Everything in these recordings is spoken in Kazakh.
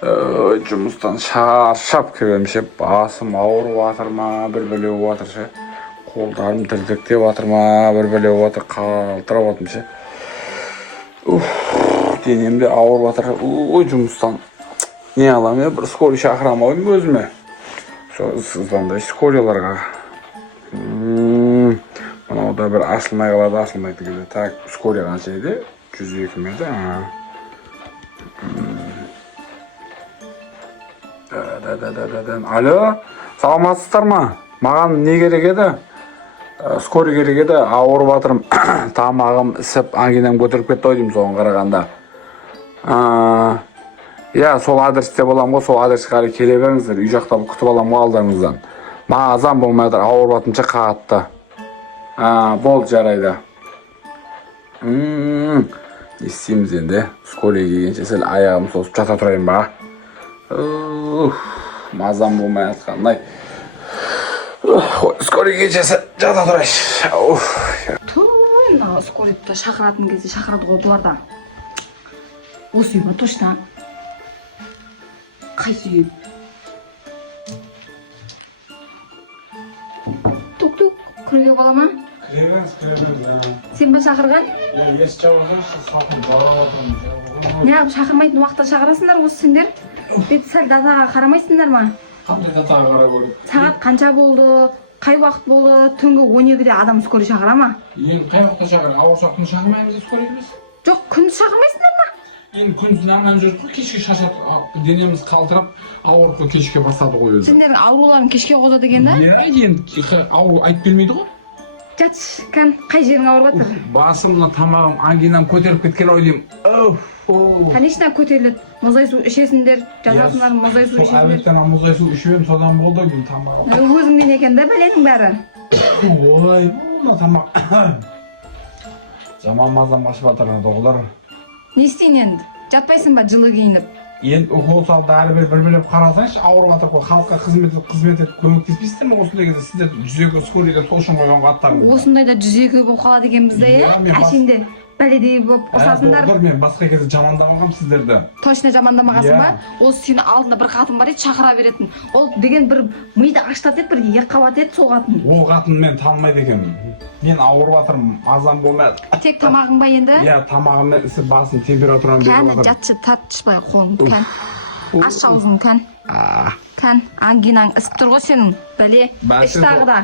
Жұмыстан шаршап келгенше басым ауырып жатыр ма, бір бөлек жатыр ше. Қолдарым дірдектеп жатыр ма, бір бөлек жатыр, қалтырап жатырмын ше. Денемде ауырып жатыр. Жұмыстан не аламын я, бір скорый шақырамын ау деймін өзіме. Звондайшы скорыйларға. Мынау да бір ашылмай қалады, ашылмайды келеді. Так, скорый қанша еді? 102 меді. Алло, саламатсыздар ма? Маған не керек еді? Скорый керек еді, ауырып жатырмын. Тамағым ісіп, ангинам көтеріп кетті ау деймін соған қарағанда. Я, сол адресте боламын ғой, сол адреске қарай келе беріңіздер. Үй жақта күтіп аламын ғой алдарыңыздан. Маған азан болмай жатыр, ауырып жатырмынша қатты. Болды, жарайды. Не істейміз енді? Скорый келгенше сәл аяғым созып жата тұрайын ба? Мазам болмай жатқандай. Скорый келгенше жата тұрайыншы. Мына скорыйды шақыратын кезде шақырады ғой бұлар да. Осы үй ма точно? Қайсы үй? Тук-тук, кіруге бола ма? Кіреміз. Сен ба шақырған? Ес жауызыншы салқын барып отырмын. Неғып шақырмайтын уақытта шақырасыңдар осы сендер? Бет сәл датаға қарамайсыңдар ма? Қандай датаға қарап көріп? Сағат қанша болды? Қай уақыт болды? Түнгі 12-де адам скорый шақыра ма? Енді қай уақытта шақыр? Ауырсақтың шақырмаймыз скорый емес? Жоқ, күндіз шақырмайсыңдар ма? Енді күндіз аман жүрдік қой, кешке шаршап, денеміз қалтырап, ауырып кешке бастады ғой өзі. Сендердің ауруларың кешке қозады екен да? Енді ауру айтып бермейді ғой. Жатшы, қай жерің ауырып жатыр? Басымна тамағым, ангинам көтеріп кеткен ой деймін. Конечно көтеріледі. Мұздай су ішесіңдер, жатасыңдар, мұздай су ішесіңдер. Әбеттен мұздай су ішемін, содан болды деймін тамағым. Өзіңнен екен да бәленің бәрі. Ой, бұл тамақ. Жаман мазам қашып жатыр доғылар. Не істейін енді? Жатпайсың ба жылы киініп? Енді укол салып дәрі бір қарасаңшы, ауырып жатыр ғой, халыққа қызмет етіп көмектеспейсіздер ме осындай кезде? Сіздер 102 скорыйда сол үшін қойған аттарыңызды. Осындайда 102 болып қалады екен бізде, әшейінде бәледей болып қосасыңдар. Мен басқа кезде жамандамағам сіздерді. Точно жамандамағасың ба? Осы сені алдында бір қатын бар еді, шақыра беретін. Ол деген бір миды аштатып еді, бір екіқабат еді сол қатын. Ол қатын мен танымайды екенмін. Мен ауырып жатырмын, азан болмайды. Тек тамағың ба енді? Иә, тамағыммен ісіп басым температурам беріп жатыр. Кәні жатшы, тартшы былай қолың, кән. Аш аузың, кән. Кән, ангинаң ісіп тұр ғой сенің, бәле. Іш тағы да.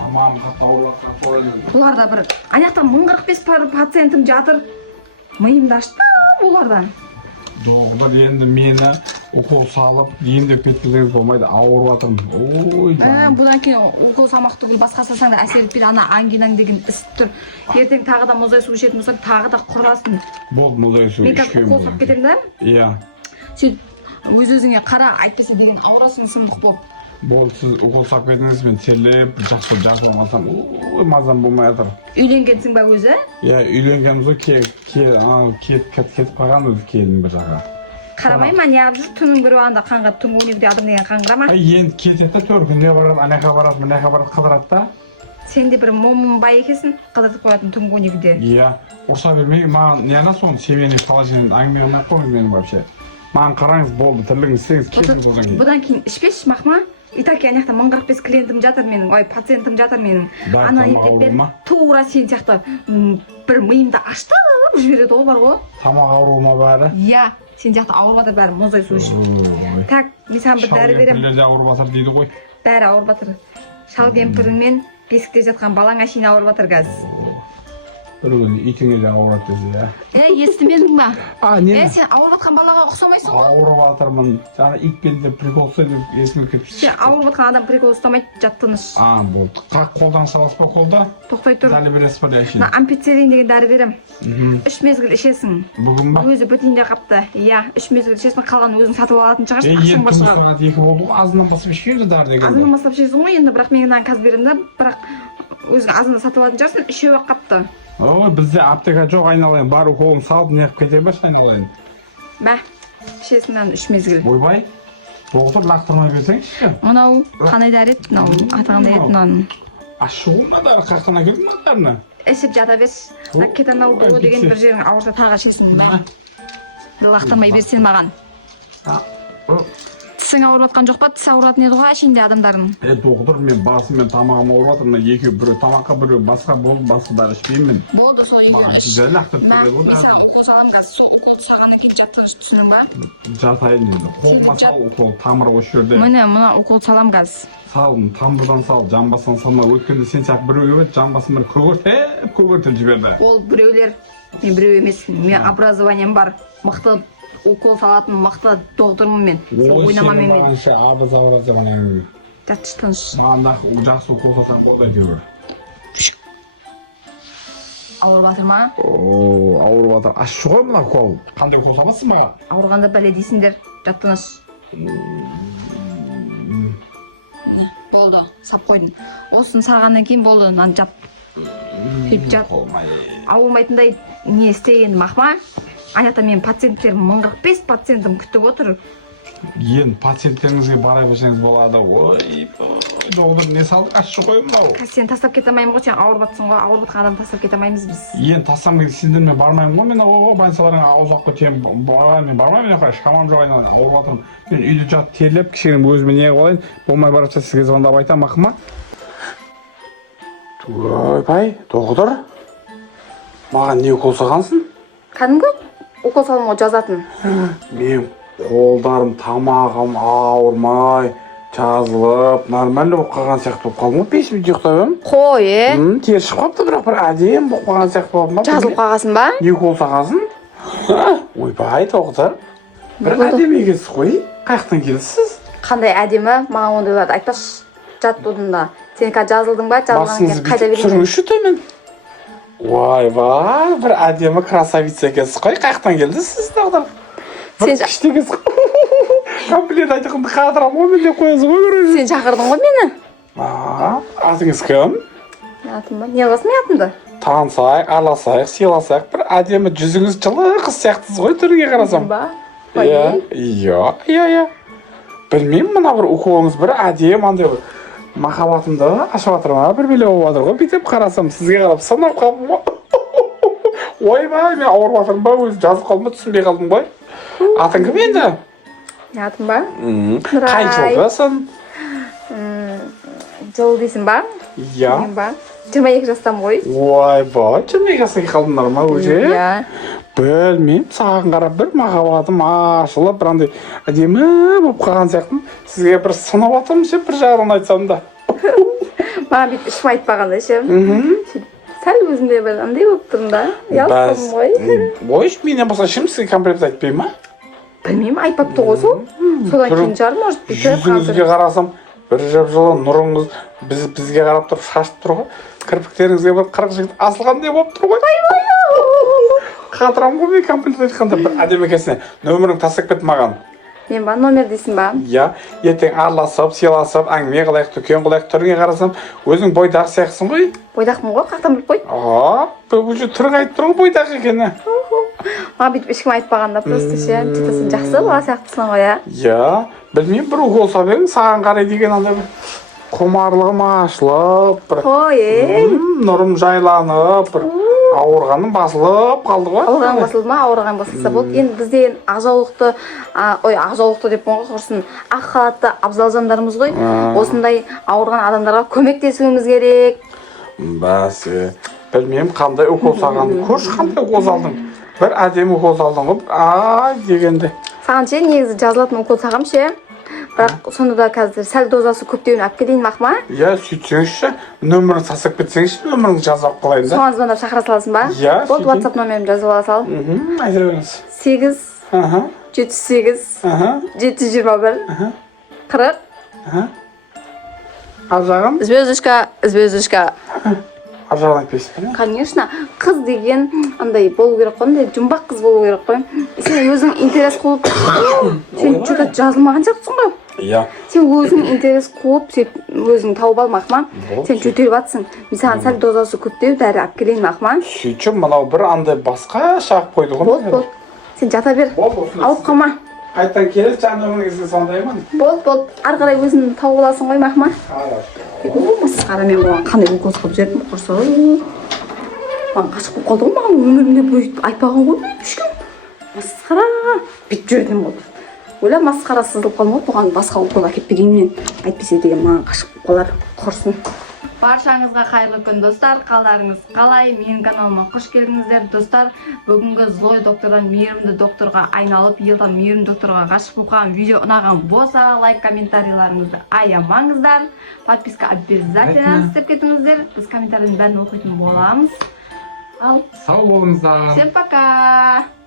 Тамағым қатты ауырып жатқан солай. Бұларда бір, аяқта 1045 пациентім жатыр. Миымды ашты бұлардан. Доғдар енді мені укол салып, емдеп кеткізіңіз болмайды, ауырып жатырмын. Ой, жаным. Бұдан кейін укол салмақ түгіл басқа салсаң да әсер етпейді, ана ангинаң деген ісіп тұр. Ертең тағы да мұздай су ішетін болсаң, тағы да құрғасын. Болды, мұздай су мен қазір укол салып кетемін да? Иә. Сен өз-өзіңе қара, айтпесе деген ауырасың сұмдық болып. Болды, сіз укол салып кетіңіз, мен терлеп, жақсы жасыламасам, мазам болмай жатыр. Үйленгенсің ба өзі? Иә, үйленгенбіз ғой, кетіп қалған өзі келдің бір жаққа. Қарамай ма, не алып жүр? Түннің бір уақытында қанға, түнгі 12-де адам деген қанғыра ма? Енді кетеді, 4 күнде барады, анаяққа барады, мынаяққа барады, қыдырады да. Сен де бір момын бай екенсің, қыдыртып қоятын түнгі 12-де. Иә, ұрса бермей, маған не ана соны семейный положение әңгіме қойыңыз менің вообще. Маған қараңыз, болды, тірлігіңіз істеңіз, кетіңіз одан кейін. Бұдан кейін ішпеші, мақма. Итак, анаяқта 1045 клиентім жатыр менің, ой, пациентім жатыр менің. Ана еттеппен тура сен сияқты бір миымды аштырып жібереді ол бар ғой. Тамақ ауруы ма бәрі? Иә, сен сияқты ауырып жатыр бәрі, мұздай су ішіп. Так, мен саған бір дәрі беремін. Шал кемпірлер де ауырып жатыр дейді ғой. Бәрі ауырып жатыр. Шал кемпіріңмен бесікте жатқан балаң әшейін ауырып жатыр қазір. Бір күні итіңе де ауырады десе, иә. Естімедің ба? Не? Сен ауырып жатқан балаға ұқсамайсың ғой? Ауырып жатырмын. Жаңа итпен де прикол сөйлеп есіме кетіп. Сен ауырып жатқан адам прикол ұстамайды, жат тыныш. Болды. Қолдан саласыз ба қолда? Тоқтай тұр. Дәрі бересіз ба әшейін? Ампицилин деген дәрі берем. 3 мезгіл ішесің. Бүгін ба? Өзі бітейін де қапты. Иә, 3 мезгіл ішесің, қалған өзің сатып алатын шығарсың, ақшаң бар шығар. Сағат 2 болды ғой, азынан басып ішкенді дәрі деген. Азынан басып ішесің ғой, енді бірақ мен мынаны қазір беремін да, бірақ өзің азында сатып алатын шығарсың, үшеуі қапты. Ой, бізде аптека жоқ, айналайын, бар уколын салып, неғып кете баш айналайын. Мә, ішесің мынаны 3 мезгіл. Ойбай, доғытыр лақтырмай берсеңші. Мынау қандай дәрі еді, мынау атағандай еді мынаның. Ашуына дәрі қақтан әкелдің ма дәріні? Ішіп жата бер. Кетанол деген бір жерің ауырса тағы ішесің. Лақтырмай берсең маған. Тісің ауырып жатқан жоқ па? Тіс ауыратын еді ғой әшейінде адамдардың. Доктор, мен басым мен тамағым ауырып жатыр. Мына екеуі біреу тамаққа, біреу басқа болды, басқадағы ішпеймін. Болды, сол егер іш. Güzel лақтырып береді ғой. Мен саған укол саламын қазір. Сол уколды салғаннан кейін жаттыңыз, түсінің ба? Жатайын енді. Қолыма сал укол, тамыры осы жерде. Міне, мына укол саламын қазір. Сал, тамырдан сал, жамбастан салма. Өткенде сен сияқты біреу келіп, жамбасын бір көгертіп жіберді. Ол біреулер, мен біреу емеспін. Мен образованием бар. Мықты укол салатын мықты доктормын мен. Сен ойнамамен мен. Сен образование. Жатшы тыныш. Сағанда жақсы укол салсаң болды әйтеуір. Ауырып жатыр ма? Ауырып жатыр. Ащы ғой мына укол. Қандай укол саласың маған? Ауырғанда бәле дейсіңдер. Жат тыныш. Болды, сап қойдым. Осын салғаннан кейін болды, нан жап. Кеп жап. Ауырмайтындай не істеген мақма? Анята мен пациенттерім 1045 пациентім күтіп отыр. Енді пациенттеріңізге бара берсеңіз болады. Ой, доктор, не салдық ащы ғой мынау. Сен тастап кете алмаймын ғой, сен ауырып жатсың ғой. Ауырып жатқан адамды тастап кете алмаймыз біз. Енді тастам сендермен бармаймын ғой, мен больницаларыңа ауызаққа тиемін. Мен бармаймын, мен шамам жоқ айналайын. Ауырып жатырмын. Мен үйде жатып терлеп, кішкене өзіме не қылайын. Болмай бара жатса сізге звондап айтамын, ақыма. Ойбай, доктор. Маған не укол салғансың? Кәдімгі укол салуға жазатын. Мен қолдарым, тамағым ауырмай, жазылып, нормально болып қалған сияқты болып қалдым ғой. 5 минут ұйықтап едім. Қой, Тер шығып қалыпты, бірақ бір әдемі болып қалған сияқты болып ма? жазылып қалғансың ба? Не укол салғансың? Ойбай, доктор. Бір әдемі екенсіз ғой. Қаяқтан келесіз? Қандай әдемі, маған ондайларды айтпашы. Жат одында. Сен қазір жазылдың ба? Жазылған кейін қайда бересің? Түсіріңізші төмен. Ойбай, бір әдемі красавица екенсіз ғой. Қаяқтан келдіңіз сіз, доктор? Бір күшті екенсіз. Комплект айтқанды қадырам ғой, мен деп қоясыз ғой көріңіз. Сен шақырдың ғой мені? Атыңыз кім? Атым ба? Не қыласың мен атымды? Танысайық, араласайық, сыйласайық. Бір әдемі жүзіңіз жылы қыз сияқтысыз ғой, түріңе қарасам. Иә. Білмеймін, мына бір уколыңыз бір әдемі андай бір махаббатымды ашып жатыр ма? Бір беле болып жатыр ғой. Бүйтіп қарасам, сізге қарап сынап қалдым ғой. Ойбай, мен ауырып жатырмын ба? Өзі жазып қалдым ба? Түсінбей қалдым ғой. Атың кім енді? Атым ба? Қай жылғысың? Жыл дейсің ба? Иә. Мен ба? 22 жастам ғой. Ойбай, 22 жасқа қалдыңдар ма уже? Иә. Білмеймін, саған қарап бір махаббатым ашылып, бір андай әдемі болып қалған сияқтымын. Сізге бір сынап жатырмын ше, бір жағынан айтсам да. Маған бүйтіп ішім айтпағанда ше. Сәл өзімде бір андай болып тұрмын да. Ұялып қалдым ғой. Ой, менен басқа ешкім сізге комплимент айтпай ма? Білмеймін, айтпапты ғой сол. Содан кейін шығар, может, бүйтіп жүзіңізге қарасам, бір жып-жылы нұрыңыз бізге қарап тұрып шашып тұр ғой. Кірпіктеріңізге бір 40 жігіт асылғандай болып тұр ғой. Қатырам ғой мен комплимент айтқанда бір әдемі екенсің. Нөмірің тастап кет маған. Мен ба, номер дейсің ба? Иә, ертең араласып, сыйласып, әңгіме қылайық, дүкен қылайық, түріңе қарасам, өзің бойдақ сияқтысың ғой. Бойдақпын ғой, қақтан біліп қой. Уже түрің айтып тұр ғой бойдақ екені. Маған бүйтіп ешкім айтпағанда просто ше, жетесің жақсы бала сияқтысың ғой, иә. Білмеймін, бір укол салып едің, саған қарай деген андай бір құмарлығым ашылып, бір нұрым жайланып, бір ауырғаным басылып қалды ғой. Ауырған басылды ма? Ауырған басылса болды. Енді бізде ақжаулықты деп құрсын, ақ халатты абзал жандарымыз ғой. Осындай ауырған адамдарға көмектесуіміз керек. Бәсе, білмеймін қандай укол салғанын. Көрші қандай укол салдың? Бір әдемі укол салдың ғой, дегенде. Саған ше, негізі жазылатын укол сағам ше. Бірақ сонда да қазір сәл дозасы көптеуін әп келейін мақма? Иә, сөйтсеңізші, нөмірін сасып кетсеңізші, нөмірін жазып қалайын да. Соған звондап шақыра саласың ба? Иә, болды, WhatsApp номерімді жазып ала сал. Айта беріңіз. 8 78 721 40. Ар жағын? Звездочка. Ар жағын айтпайсыз ба? Конечно, қыз деген андай болу керек қой, андай жұмбақ қыз болу керек қой. Сен өзің интерес қуып, сен что-то жазылмаған сияқтысың ғой. Иә. Сен өзің интерес қуып, өзің тауып алмақ ма? Сен жөтеліп жатсың. Мен саған сәл дозасы көптеу дәрі алып келейін мақ ма? Сөйтші, мынау бір андай басқа шағып қойды ғой. Болды. Сен жата бер. Алып қалма. Қайттан келесі жаңа өміріңізге сондаймын. Болды. Ары қарай өзің тауып аласың ғой мақ ма? Масқара, мен бұған қандай укол салып жібердім құрса. Маған қашық болып қалды ғой, маған өмірімде бүйтіп айтпаған ғой мен ешкім. Масқара, бүйтіп жүрдім болды. ойлап масқара сызылып қалмау туған басқа укол әкеліп берейін мен, әйтпесе деген маған қашып қалар, құрсын. Баршаңызға қайырлы күн достар, қалдарыңыз қалай? Менің каналыма қош келдіңіздер достар. Бүгінгі Зоя доктордан мейірімді докторға айналып, елдан мейірімді докторға ғашық болған видео ұнаған болса, лайк, комментарийларыңызды аямаңыздар. Подписка обязательно істеп кетіңіздер. Біз комментарийдің бәрін оқитын боламыз. Ал, сау болыңыздар. всем пока!